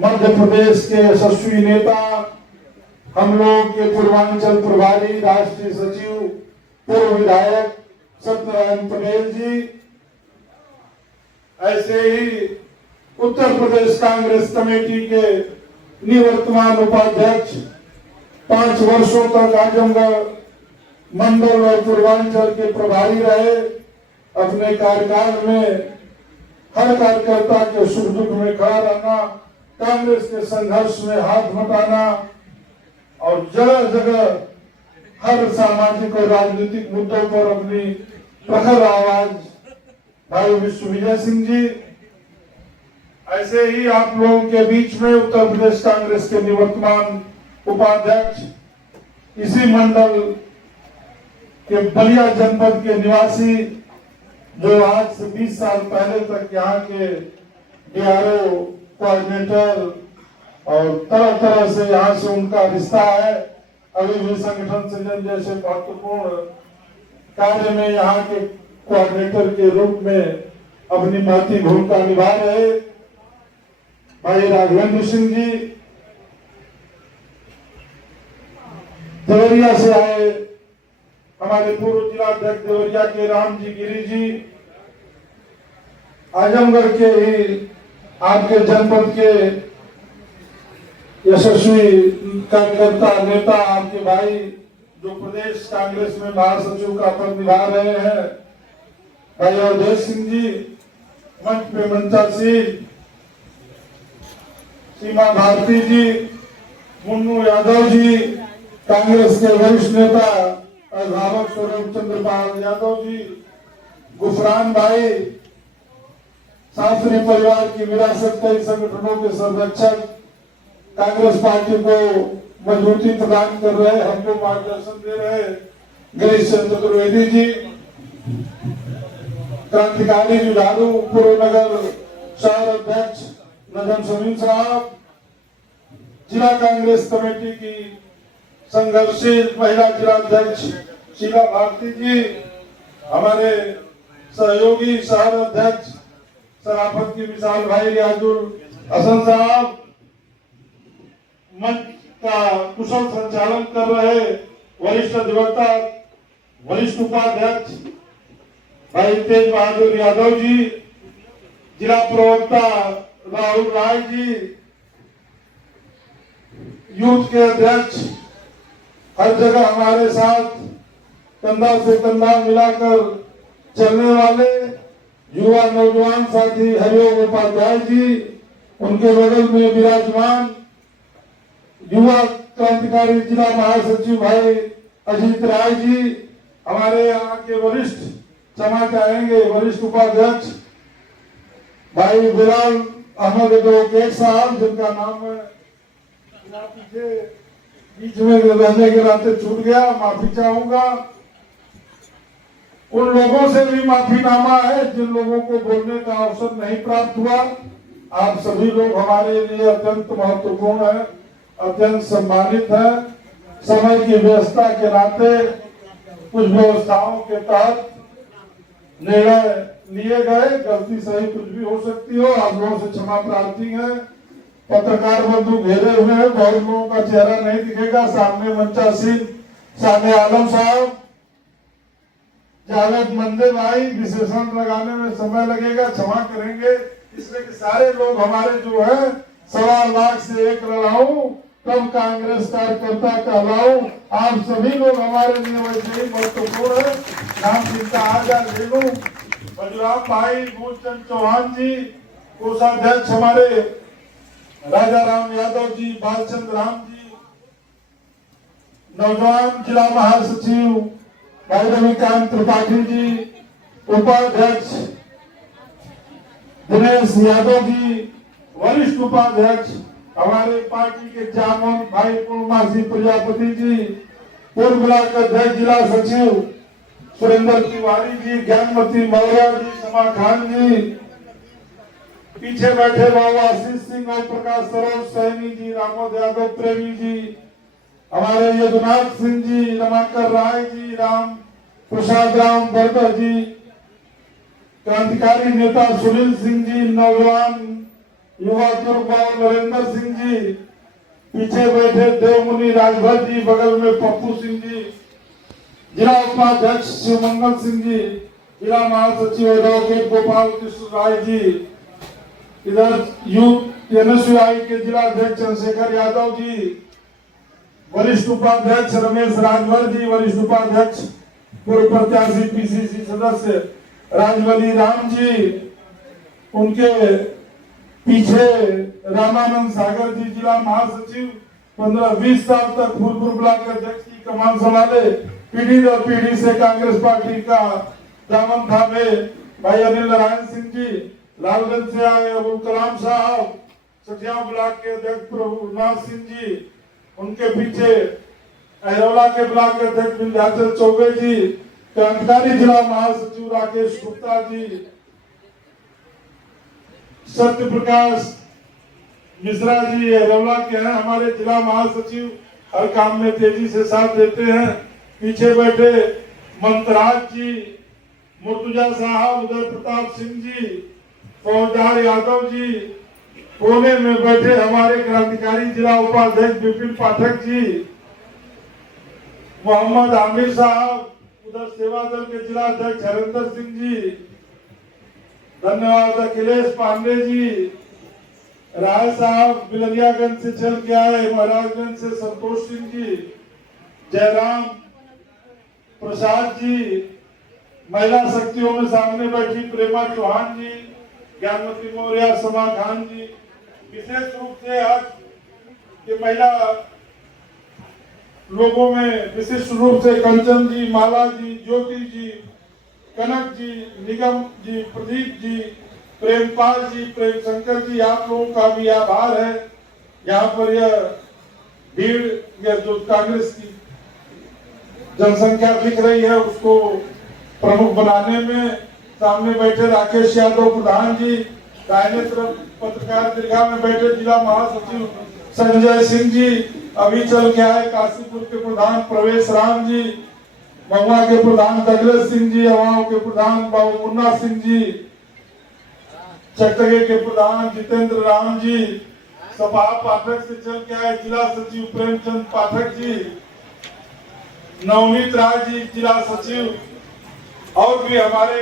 मध्य प्रदेश के यशस्वी नेता, हम लोग के पूर्वांचल प्रभारी, राष्ट्रीय सचिव, पूर्व विधायक सत्यनारायण पटेल जी, ऐसे ही उत्तर प्रदेश कांग्रेस कमेटी के निवर्तमान उपाध्यक्ष 5 वर्षों तक आजमगढ़ मंडल और पूर्वांचल के प्रभारी रहे। अपने कार्यकाल में हर कार्यकर्ता के सुख दुख में खड़ा रहना, कांग्रेस के संघर्ष में हाथ बटाना और जगह जगह हर सामाजिक और राजनीतिक मुद्दों पर अपनी प्रखर आवाज भाई विश्वविजय सिंह जी, ऐसे ही आप लोगों के बीच में उत्तर प्रदेश कांग्रेस के निवर्तमान उपाध्यक्ष, इसी मंडल के बलिया जनपद के निवासी, जो आज से 20 साल पहले तक यहाँ के डीआरओ, कोऑर्डिनेटर और तरह तरह से यहाँ से उनका रिश्ता है। अभी भी संगठन सृजन जैसे महत्वपूर्ण कार्य में यहाँ के कोऑर्डिनेटर के रूप में अपनी महती भूमिका निभा रहे भाई राघवेंद्र सिंह जी, देवरिया से आए हमारे पूर्व जिला अध्यक्ष देवरिया के राम जी गिरी जी, आजमगढ़ के ही आपके जनपद के यशस्वी कार्यकर्ता नेता, आपके भाई जो प्रदेश कांग्रेस में महासचिव का पद निभा रहे हैं भाई अवधेश सिंह जी, मंच पे मंचासीन सीमा भारती जी, मुन्नू यादव जी, कांग्रेस के वरिष्ठ नेता अभिभावक स्वरूप चंद्र पाल यादव जी, गुफरान भाई, शास्त्री परिवार की विरासत कई संगठनों के संरक्षक, कांग्रेस पार्टी को मजबूती प्रदान कर रहे, हमको मार्गदर्शन दे रहे गिरीश चंद्र चतुर्वेदी जी, क्रांतिकारी जुझारू पूर्व नगर शहर अध्यक्ष नजम समीन साहब, जिला कांग्रेस कमेटी की संघर्षशील महिला जिला अध्यक्ष शीला भारती जी, हमारे सहयोगी शहर अध्यक्ष सराफत की मिसाल भाई रियाजुल हसन साहब, मंच का कुशल संचालन कर रहे वरिष्ठ अधिवक्ता, वरिष्ठ उपाध्यक्ष भाई तेज बहादुर यादव जी, जिला प्रवक्ता राहुल राय जी, यूथ के अध्यक्ष, हर जगह हमारे साथ कंधा से कंधा मिलाकर चलने वाले युवा नौजवान साथी हरिओम उपाध्याय जी, उनके बगल में विराजमान युवा क्रांतिकारी जिला महासचिव भाई अजीत राय जी, हमारे यहाँ के वरिष्ठ क्षमा चाहेंगे वरिष्ठ उपाध्यक्ष भाई बिलाल अहमद एडवोकेट साहब, जिनका नाम है पीछे बीच में रहने के नाते छूट गया, माफी चाहूंगा। उन लोगों से भी माफीनामा है जिन लोगों को बोलने का अवसर नहीं प्राप्त हुआ। आप सभी लोग हमारे लिए अत्यंत महत्वपूर्ण है, अत्यंत सम्मानित है। समय की व्यवस्था के नाते कुछ व्यवस्थाओं के तहत निर्णय लिए गए, गलती सही कुछ भी हो सकती हो, आप लोगों से क्षमा प्रार्थी है। पत्रकार बंधु घेरे हुए हैं, बहुत लोगों का चेहरा नहीं दिखेगा। सामने मंचासीन सामने आलम साहब, जावेद मंदे भाई, विशेषण लगाने में समय लगेगा, क्षमा करेंगे, इसलिए कि सारे लोग हमारे जो है 1.25 लाख से 1 रहा तब कांग्रेस कार्यकर्ता कहलाऊं। आप सभी लोग हमारे लिए वैसे ही महत्वपूर्ण है। नाम चिंता आजाद रेणु बजराम भाई, मूलचंद चौहान जी, कोषाध्यक्ष हमारे राजा राम यादव जी, बालचंद्र राम जी, नौजवान जिला महासचिव भाई रविकांत त्रिपाठी जी, उपाध्यक्ष दिनेश यादव जी, वरिष्ठ उपाध्यक्ष हमारे पार्टी के जामन भाई पूर्णमासी प्रजापति जी, पूर्व ब्लॉक अध्यक्ष जिला सचिव सुरेंद्र तिवारी जी, ज्ञानमती मौर्य जी, समा खान जी, पीछे बैठे बाबा आशीष सिंह और प्रकाश सरोज सैनी जी, रामोद यादव प्रेमी जी, हमारे यदुनाथ सिंह जी, रमाकर राय जी, राम प्रसाद राम बरकर जी, क्रांतिकारी नेता सुनील सिंह जी, नौजवान युवा तुर्कबाव नरेंद्र सिंह जी, पीछे बैठे देवमुनि राजभर जी, बगल में पप्पू सिंह जी, जिला उपाध्यक्ष शिवमंगल सिंह जी, जिला महासचिव एडवोकेट गोपाल कृष्ण राय जी, इधर यूथ एनएसयूआई के जिला अध्यक्ष चंद्रशेखर यादव जी, वरिष्ठ उपाध्यक्ष रमेश राजभर जी, वरिष्ठ उपाध्यक्ष पूर्व प्रत्याशी पीसीसी सदस्य राजवली राम जी, उनके पीछे रामानंद सागर जी, जिला महासचिव 15-20 साल तक फूलपुर ब्लॉक अध्यक्ष की कमान संभाले, पीढ़ी दर पीढ़ी से कांग्रेस पार्टी का दामन थामे भाई अनिल नारायण सिंह जी, लालगंज से आए अबुल कलाम साहब, सठिया ब्लॉक के अध्यक्ष प्रभुनाथ सिंह जी, उनके पीछे अहरौला के ब्लॉक अध्यक्ष विंध्याचल चौबे जी, क्रांतिकारी जिला महासचिव राकेश गुप्ता जी, सत्य प्रकाश मिश्रा जी अहरौला के हैं, हमारे जिला महासचिव हर काम में तेजी से साथ देते हैं। पीछे बैठे मंतराज जी, मुर्तुजा साहब, उदय प्रताप सिंह जी, फौजदार यादव जी, कोने में बैठे हमारे क्रांतिकारी जिला उपाध्यक्ष विपिन पाठक जी, मोहम्मद आमिर साहब, उधर सेवा दल के जिला अध्यक्ष हरिंदर सिंह जी, धन्यवाद अखिलेश पांडे जी, राय साहब बिलरियागंज से चल के आए, महाराजगंज से संतोष सिंह जी, जयराम प्रसाद जी, महिला शक्तियों में सामने बैठी प्रेमा चौहान जी, ज्ञानमती मौर्य, समा खान जी, विशेष रूप से आज के महिला लोगों में विशिष्ट रूप से कंचन जी, माला जी, ज्योति जी, कनक जी, निगम जी, प्रदीप जी, प्रेमपाल जी, प्रेम शंकर जी, आप लोगों का भी आभार है। यहाँ पर यह भीड़ या जो कांग्रेस की जनसंख्या दिख रही है उसको प्रमुख बनाने में सामने बैठे राकेश यादव प्रधान जी, दाहिने तरफ पत्रकार दीर्घा में बैठे जिला महासचिव संजय सिंह जी, अभी चल के आए काशीपुर के प्रधान प्रवेश राम जी, महुआ के प्रधान दगले सिंह जी, अवाओं के प्रधान बाबू मुन्ना सिंह जी, चकटगे के प्रधान जितेंद्र राम जी, सपा पाठक से चल के आए जिला सचिव प्रेमचंद पाठक जी, नवनीत राय जी जिला सचिव, और भी हमारे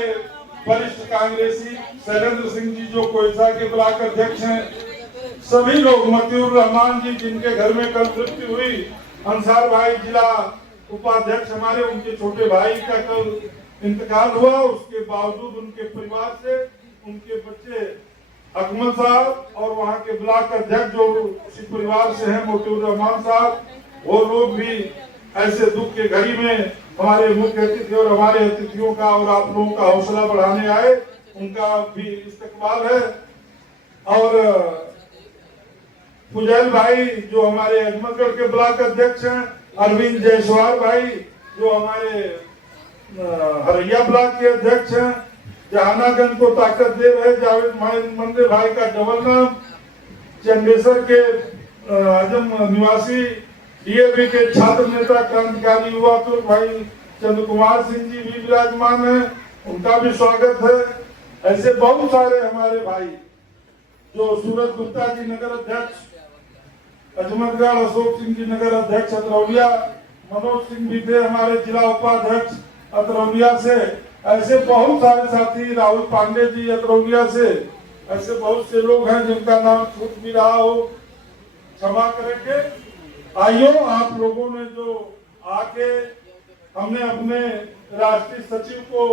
वरिष्ठ कांग्रेसी शैलेंद्र सिंह जी जो कोयसा के ब्लॉक अध्यक्ष हैं, सभी लोग, मतियुर रहमान जी जिनके घर में कल मृत्यु हुई, अंसार भाई जिला उपाध्यक्ष हमारे, उनके छोटे भाई का कल इंतकाल हुआ, उसके बावजूद उनके परिवार से उनके बच्चे अकमल साहब और वहाँ के ब्लॉक अध्यक्ष जो उसी परिवार से हैं मोतियुर रहमान साहब, वो लोग भी ऐसे दुख के घड़ी में हमारे मुख्य अतिथि और हमारे अतिथियों का और आप लोगों का हौसला बढ़ाने आए, उनका भी इस्तकबाल है। और पुजैल भाई जो हमारे अजमतगढ़ के ब्लॉक अध्यक्ष हैं, अरविंद जायसवाल भाई जो हमारे हरैया ब्लॉक के अध्यक्ष हैं, जहानागंज को ताकत दे रहे जावेद मंदे भाई का डबल नाम, चंदेसर के आजम निवासी डीएवी के छात्र नेता क्रांतिकारी युवा तुर्क भाई चंद्र कुमार सिंह जी भी विराजमान है, उनका भी स्वागत है। ऐसे बहुत सारे हमारे भाई जो सूरज गुप्ता जी नगर अध्यक्ष अजमतगढ़, अशोक सिंह जी नगर अध्यक्ष अतरौलिया, मनोज सिंह भी थे हमारे जिला उपाध्यक्ष अतरौलिया से, ऐसे बहुत सारे साथी, राहुल पांडे जी अतरौलिया से, ऐसे बहुत से लोग हैं जिनका नाम छूट भी रहा हो, क्षमा करेंगे। आइयो आप लोगों ने जो आके हमने अपने राष्ट्रीय सचिव को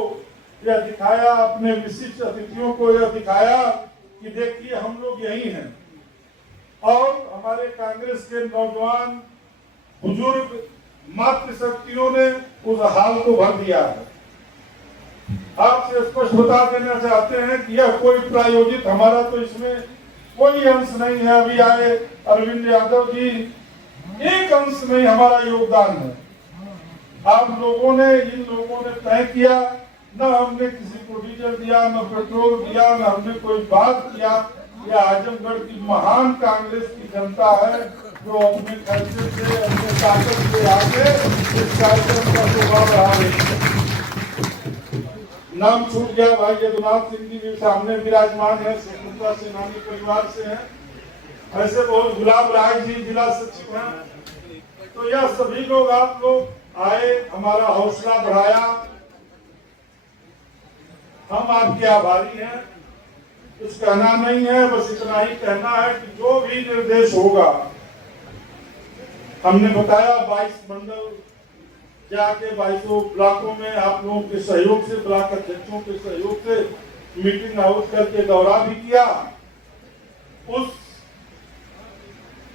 यह दिखाया, अपने विशिष्ट अतिथियों को यह दिखाया कि देखिए हम लोग यही हैं, और हमारे कांग्रेस के नौजवान बुजुर्ग मातृशक्तियों ने उस हाल को भर दिया है। आपसे स्पष्ट बता देना चाहते हैं कि यह कोई प्रायोजित, हमारा तो इसमें कोई अंश नहीं है। अभी आए अरविंद यादव जी, एक अंश नहीं हमारा योगदान है। आप लोगों ने, इन लोगों ने तय किया, न हमने किसी को डीजल दिया, न पेट्रोल दिया, न हमने कोई बात किया। यह आजमगढ़ की महान कांग्रेस की जनता है जो अपने खर्चे से, अपने ताकत से आगे इस कार्यक्रम का शोभा बढ़ा रही है। नाम छूट गया, भाई यदुनाथ सिंह जी भी सामने विराजमान है। स्वतंत्रता सेनानी परिवार से हैं। ऐसे बहुत गुलाब राय जी जिला सचिव हैं। तो यह सभी लोग आप लोग आए, हमारा हौसला बढ़ाया। हम आपके आभारी हैं। कुछ कहना नहीं है, बस इतना ही कहना है कि जो भी निर्देश होगा, हमने बताया 22 मंडल जाके 22 ब्लॉकों में आप लोगों के सहयोग से, ब्लॉक अध्यक्षों के सहयोग से मीटिंग हाउस करके दौरा भी किया। उस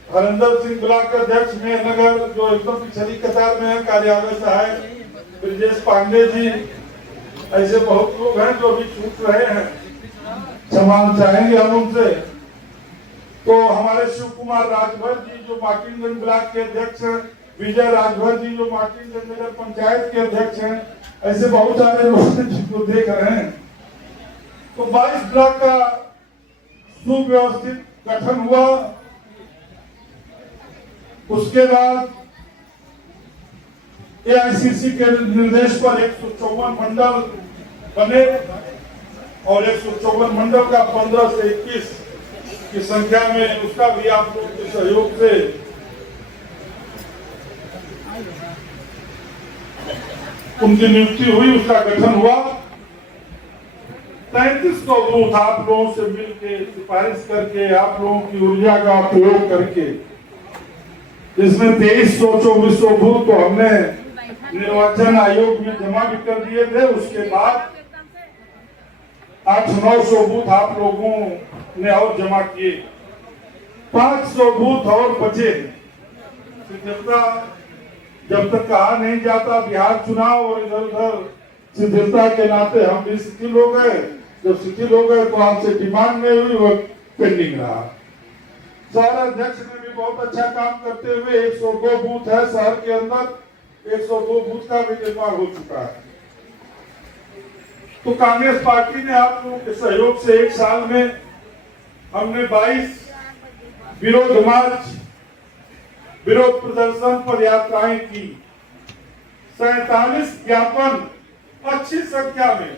हरिंदर सिंह ब्लॉक अध्यक्ष में नगर जो एकदम पिछली कतार में है, कार्यालय सहायक ब्रजेश पांडे जी, ऐसे बहुत लोग हैं जो अभी छूट रहे हैं, क्षमा चाहेंगे हम उनसे। तो हमारे शिव कुमार राजभर जी जो माकिनगंज ब्लॉक के अध्यक्ष हैं, विजय राजभर जी जो माकिनगंज नगर पंचायत के अध्यक्ष हैं, ऐसे बहुत सारे लोग जिनको देख रहे हैं। तो 22 ब्लॉक का सुव्यवस्थित गठन हुआ। उसके बाद एआईसीसी के निर्देश पर 154 मंडल बने और 154 मंडल का 15 से 21 की संख्या में उसका भी आप लोगों के सहयोग से उनकी नियुक्ति हुई, उसका गठन हुआ। 3300 बूथ आप लोगों से मिलकर सिफारिश करके, आप लोगों की ऊर्जा का प्रयोग करके, इसमें 2324 बूथ तो हमने निर्वाचन आयोग में जमा भी कर दिए थे। उसके बाद 800-900 बूथ आप लोगों ने और जमा किए, 500 बूथ और बचे। शिथिलता जब तक कहा नहीं जाता, बिहार चुनाव और इधर उधर शिथिलता के नाते हम भी शिथिल हो गए। जब शिथिल हो गए तो आपसे डिमांड नहीं हुई, वो पेंडिंग रहा। शहर अध्यक्ष ने भी बहुत अच्छा काम करते हुए 102 बूथ है शहर के अंदर, 102 बूथ का भी निर्माण हो चुका है। तो कांग्रेस पार्टी ने आप लोगों के सहयोग से एक साल में हमने 22 विरोध मार्च, विरोध प्रदर्शन, पद यात्राएं की, 47 ज्ञापन अच्छी संख्या में,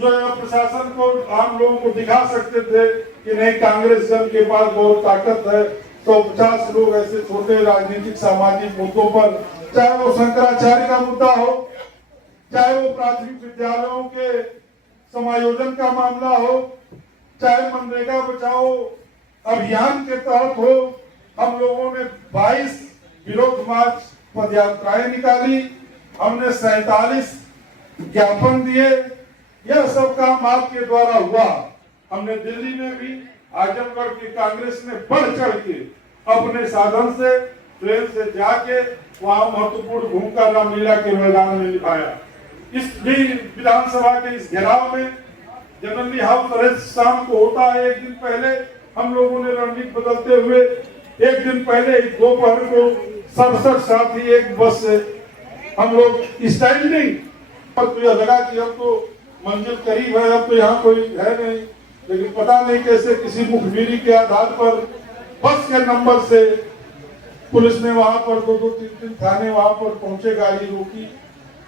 जो प्रशासन को, आम लोगों को दिखा सकते थे कि नहीं कांग्रेस दल के पास बहुत ताकत है। 150 लोग ऐसे छोटे राजनीतिक सामाजिक मुद्दों पर, चाहे वो शंकराचार्य का मुद्दा हो, चाहे वो प्राथमिक विद्यालयों के समायोजन का मामला हो, चाहे मनरेगा बचाओ अभियान के तहत हो, हम लोगों ने 22 विरोध मार्च, पद यात्राएं निकाली, हमने 47 ज्ञापन दिए। यह सब काम आपके द्वारा हुआ। हमने दिल्ली में भी आजमगढ़ की कांग्रेस ने बढ़ चढ़ के अपने साधन से, ट्रेन से जाके वहां महत्वपूर्ण भूमिका रामलीला के मैदान में निभाया। इस भी विधानसभा के इस घेराव में जनरली हाउस अरेस्ट शाम को होता है। एक दिन पहले हम लोगों ने रणनीति बदलते हुए एक दिन पहले दोपहर को 67 साथी एक बस से हम लोग स्टैंडिंग पर, तो यह लगा कि अब तो मंजिल करीब है, अब तो यहाँ कोई है नहीं, लेकिन पता नहीं कैसे किसी मुखबिरी के आधार पर बस के नंबर से पुलिस ने वहां पर 2-3 थाने वहां पर पहुंचे, गाड़ी रोकी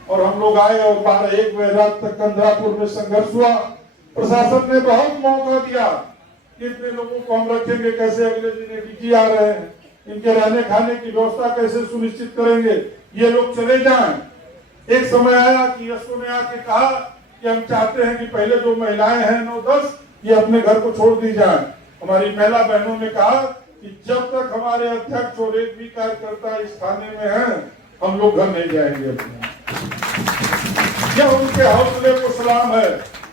और हम लोग आए और 12-1 बजे रात तक कंदरापुर में संघर्ष हुआ। प्रशासन ने बहुत मौका दिया कि इतने लोगों को हम रखेंगे कैसे, अगले दिन एडीजी आ रहे हैं, इनके रहने खाने की व्यवस्था कैसे सुनिश्चित करेंगे, ये लोग चले जाएं। एक समय आया कि यशो ने आके कहा कि हम चाहते हैं कि पहले जो महिलाएं हैं 9-10 ये अपने घर को छोड़ दी जाए। हमारी महिला बहनों ने कहा कि जब तक हमारे अध्यक्ष और एक भी कार्यकर्ता इस थाने में है, हम लोग घर नहीं जाएंगे अपने। यह उनके हौसले को सलाम है।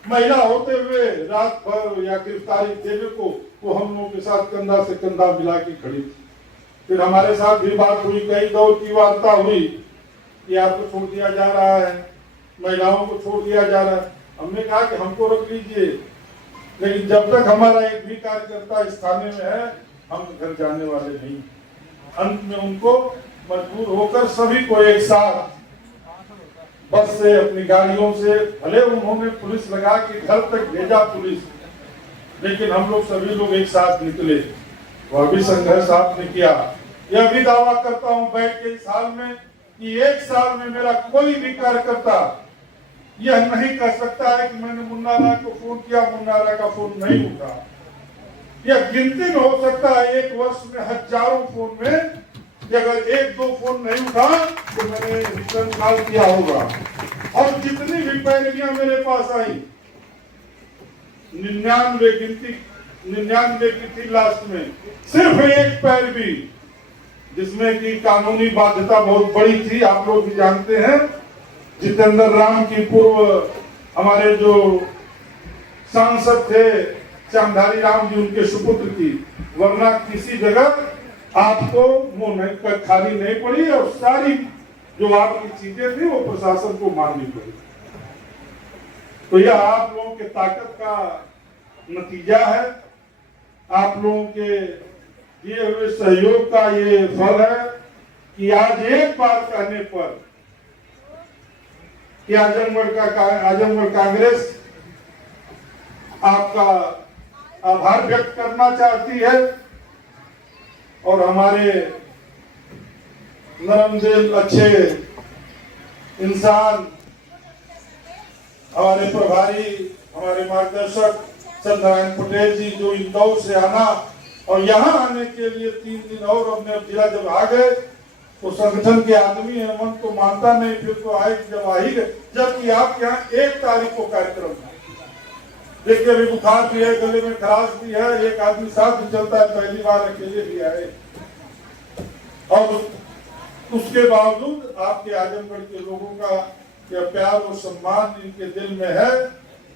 महिला होते हुए रात भर या गिरफ्तारी देने को वो हम लोगों के साथ कंधा से कंधा मिला के खड़ी थी। फिर हमारे साथ भी बात हुई, कई दौर की वार्ता हुई कि आपको छोड़ दिया जा रहा है, महिलाओं को छोड़ दिया जा रहा है। हमने कहा कि हमको रख लीजिए, लेकिन जब तक हमारा एक भी कार्यकर्ता इस थाने में है, हम घर जाने वाले नहीं। अंत में उनको मजबूर होकर सभी को एक साथ बस से, अपनी गाड़ियों से, भले उन्होंने पुलिस लगा के घर तक भेजा पुलिस, लेकिन हम लोग सभी लोग एक साथ निकले। वह भी संघर्ष आपने किया। यह भी दावा करता हूं बैठ के इस हाल में कि एक साल में मेरा कोई भी कार्यकर्ता यह नहीं कह सकता है कि मैंने मुन्ना राय को फोन किया, मुन्ना राय का फोन नहीं उठा। या गिनती में हो सकता है एक वर्ष में हजारों फोन में कि अगर एक दो फोन नहीं उठा तो मैंने रिटर्न कॉल किया होगा। और जितनी भी पैरवियां मेरे पास आई 99 की थी लास्ट में, सिर्फ एक पैरवी जिसमें कि कानूनी बाध्यता बहुत बड़ी थी, आप लोग भी जानते हैं। जितेंद्र राम की पूर्व हमारे जो सांसद थे चांधारी राम जी, उनके सुपुत्र की, वरना किसी जगह आपको मुंह नहीं खाली नहीं पड़ी और सारी जो आपकी चीजें थी वो प्रशासन को माननी पड़ी। तो यह आप लोगों के ताकत का नतीजा है, आप लोगों के दिए हुए सहयोग का ये फल है कि आज एक बात कहने पर कि आजमगढ़ कांग्रेस आपका आभार व्यक्त करना चाहती है और हमारे नरम दिल अच्छे इंसान, हमारे प्रभारी, हमारे मार्गदर्शक चंद्रनारायण पटेल जी, जो इंदौर से आना और यहाँ आने के लिए 3 दिन और हमने जिला जब आ गए तो संगठन के आदमी है, मन तो मानता नहीं, फिर तो आए जब आ ही गए, जबकि आप यहाँ 1 तारीख को कार्यक्रम है। देखिए अभी बुखार भी है, गले में खराश भी है, एक आदमी साथ भी चलता है, पहली बार अकेले भी आए और उसके बावजूद आपके आजमगढ़ के लोगों का यह प्यार और सम्मान इनके दिल में है,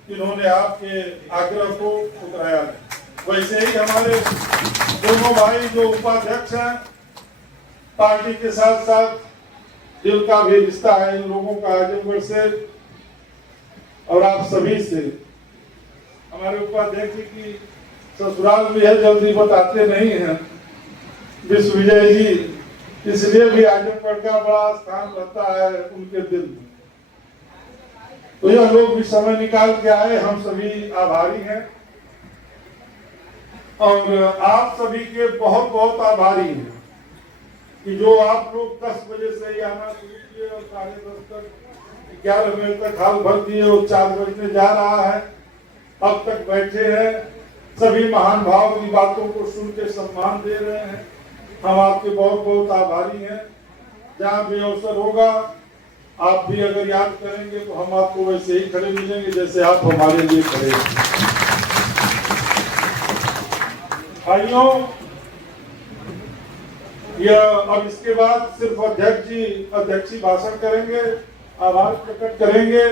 इन्होंने आपके आग्रह को उतराया। वैसे ही हमारे दोनों भाई जो उपाध्यक्ष हैं, पार्टी के साथ साथ दिल का भी रिश्ता है इन लोगों का आजमगढ़ से और आप सभी से। हमारे उपाध्यक्ष जी की ससुराल भी है, जल्दी बताते नहीं हैं, विश्वविजय जी, इसलिए भी आजमगढ़ का बड़ा स्थान रहता है उनके दिल में। तो यह लोग भी समय निकाल के आए, हम सभी आभारी हैं और आप सभी के बहुत बहुत आभारी हैं कि जो आप लोग 10 बजे से ही आना शुरू किए और 10:30 तक 11 बजे तक हाल भर दिए और 4 बजने जा रहा है, अब तक बैठे हैं, सभी महान भाव की बातों को सुन के सम्मान दे रहे हैं, हम आपके बहुत बहुत आभारी हैं। जहाँ भी अवसर होगा आप भी अगर याद करेंगे तो हम आपको वैसे ही खड़े मिलेंगे जैसे आप हमारे लिए खड़े हैं। भाइयों, यह अब इसके बाद सिर्फ अध्यक्ष जी भाषण करेंगे, आभार प्रकट करेंगे।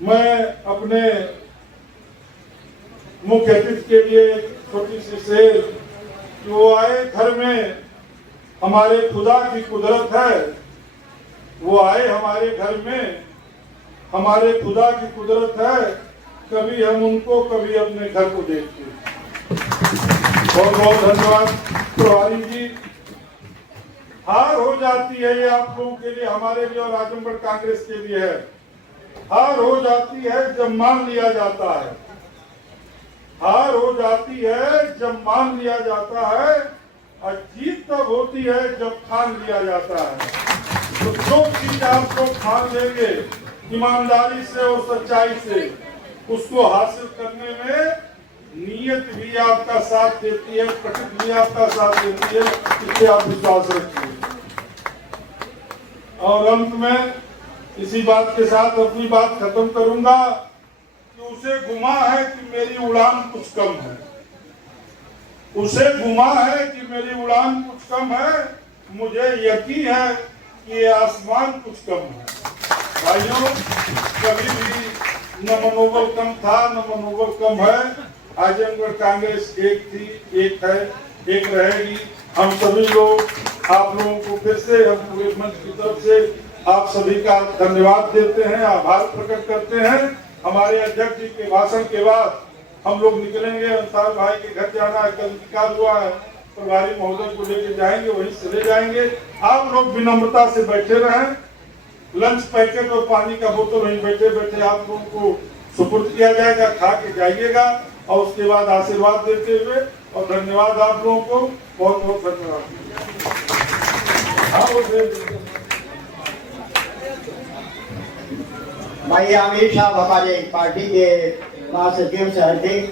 मैं अपने मुख्य अतिथि के लिए छोटी सी शेर, जो आए घर में हमारे खुदा की कुदरत है, वो आए हमारे घर में हमारे खुदा की कुदरत है, कभी हम उनको कभी अपने घर को देखते हैं। बहुत बहुत धन्यवाद प्रभारी जी। हार हो जाती है ये आप लोगों के लिए, हमारे लिए और आजमगढ़ कांग्रेस के लिए है। हार हो जाती है जब मान लिया जाता है, हार हो जाती है जब मान लिया जाता है और जीत तब होती है जब ठान लिया जाता है। तो जो चीज आप लोग ठान लेंगे ईमानदारी से और सच्चाई से, उसको हासिल करने में नीयत भी आपका साथ देती है, प्रकृति भी आपका साथ देती है, इससे आप विश्वास रखिए। और अंत में इसी बात के साथ अपनी बात खत्म करूंगा कि उसे गुमा है कि मेरी उड़ान कुछ कम है, उसे गुमा है कि मेरी उड़ान कुछ कम है, मुझे यकीन है कि ये आसमान कुछ कम है। भाइयों, कभी भी न मनोबल कम था न मनोबल कम है। आजमगढ़ कांग्रेस एक थी, एक है, एक रहेगी। हम सभी लोग आप लोगों को फिर से हम पूरे मंच की तरफ से आप सभी का धन्यवाद देते हैं, आभार प्रकट करते हैं। हमारे अध्यक्ष जी के भाषण के बाद हम लोग निकलेंगे, अंसार भाई के घर जाना है, कल इंतकाल हुआ है, प्रभारी महोदय को लेके जाएंगे, वहीं चले जाएंगे। आप लोग विनम्रता से बैठे रहें, लंच पैकेट और पानी का बोतल वहीं बैठे बैठे आप लोगों को सुपुर्द किया जाएगा, खा के जाइएगा और उसके बाद आशीर्वाद देते हुए और धन्यवाद आप लोगों को, बहुत बहुत धन्यवाद। भाई आमिर साहब हमारे पार्टी के महासचिव सहअध्यक्ष